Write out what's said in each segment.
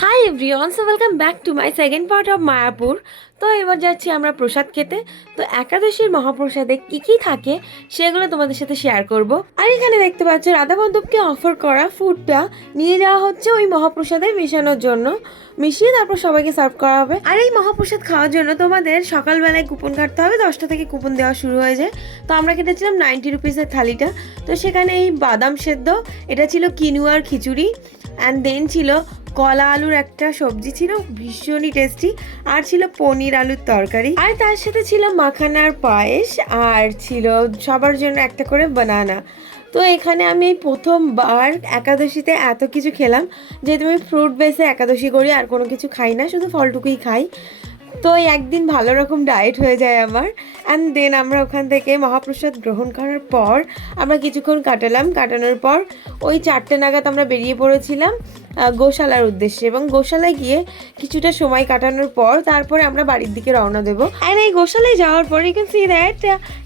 Hi everyone, so welcome back to my second part of Mayapur. তো এবার যাচ্ছি আমরা প্রসাদ খেতে। তো একাদশীর মহাপ্রসাদে কী কী থাকে সেগুলো তোমাদের সাথে শেয়ার করব। আর এখানে দেখতে পাচ্ছ রাধা মাধবকে অফার করা ফুডটা নিয়ে যাওয়া হচ্ছে ওই মহাপ্রসাদে মেশানোর জন্য, মিশিয়ে তারপর সবাইকে সার্ভ করা হবে। আর এই মহাপ্রসাদ খাওয়ার জন্য তোমাদের সকালবেলায় কুপন কাটতে হবে, 10টা থেকে কুপন দেওয়া শুরু হয়ে যায়। তো আমরা কেটেছিলাম 90 রুপিসের থালিটা। তো সেখানে এই বাদাম সেদ্ধ, এটা ছিল কিনুয়ার খিচুড়ি, অ্যান্ড দেন ছিল কলা আলুর একটা সবজি, ছিল ভীষণই টেস্টি, আর ছিল পনির আলুর তরকারি, আর তার সাথে ছিল মাখানার পায়েস, আর ছিল সবার জন্য একটা করে বানানা। তো এখানে আমি এই প্রথমবার একাদশীতে এত কিছু খেলাম, যেহেতু আমি ফ্রুট বেসে একাদশী করি, আর কোনো কিছু খাই না, শুধু ফলটুকুই খাই। তো এই একদিন ভালো রকম ডায়েট হয়ে যায় আমার। অ্যান্ড দেন আমরা ওখান থেকে মহাপ্রসাদ গ্রহণ করার পর আমরা কিছুক্ষণ কাটানোর পর ওই 4টে নাগাদ আমরা বেরিয়ে পড়েছিলাম গোশালার উদ্দেশ্যে, এবং গোশালায় গিয়ে কিছুটা সময় কাটানোর পর তারপরে আমরা বাড়ির দিকে রওনা দেবো। অ্যান্ড এই গোশালায় যাওয়ার পর you can see that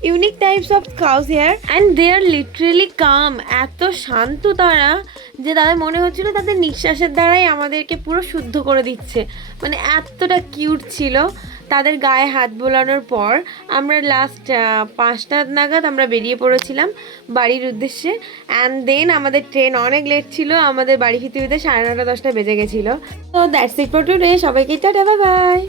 unique types of cows here, and they are literally come. এত শান্ত তারা যে তাদের মনে হচ্ছিল তাদের নিঃশ্বাসের দ্বারাই আমাদেরকে পুরো শুদ্ধ করে দিচ্ছে, মানে এতটা কিউট ছিল। তাদের গায়ে হাত বোলানোর পর আমরা লাস্ট 5টা নাগাদ আমরা বেরিয়ে পড়েছিলাম বাড়ির উদ্দেশ্যে। অ্যান্ড দেন আমাদের ট্রেন অনেক লেট ছিল, আমাদের বাড়ি ফিরতে ফিরতে 9:30 10টা বেজে গেছিলো। তো দ্যাটস ইট ফর টুডে। সবাইকে টাটা, বাই বাই।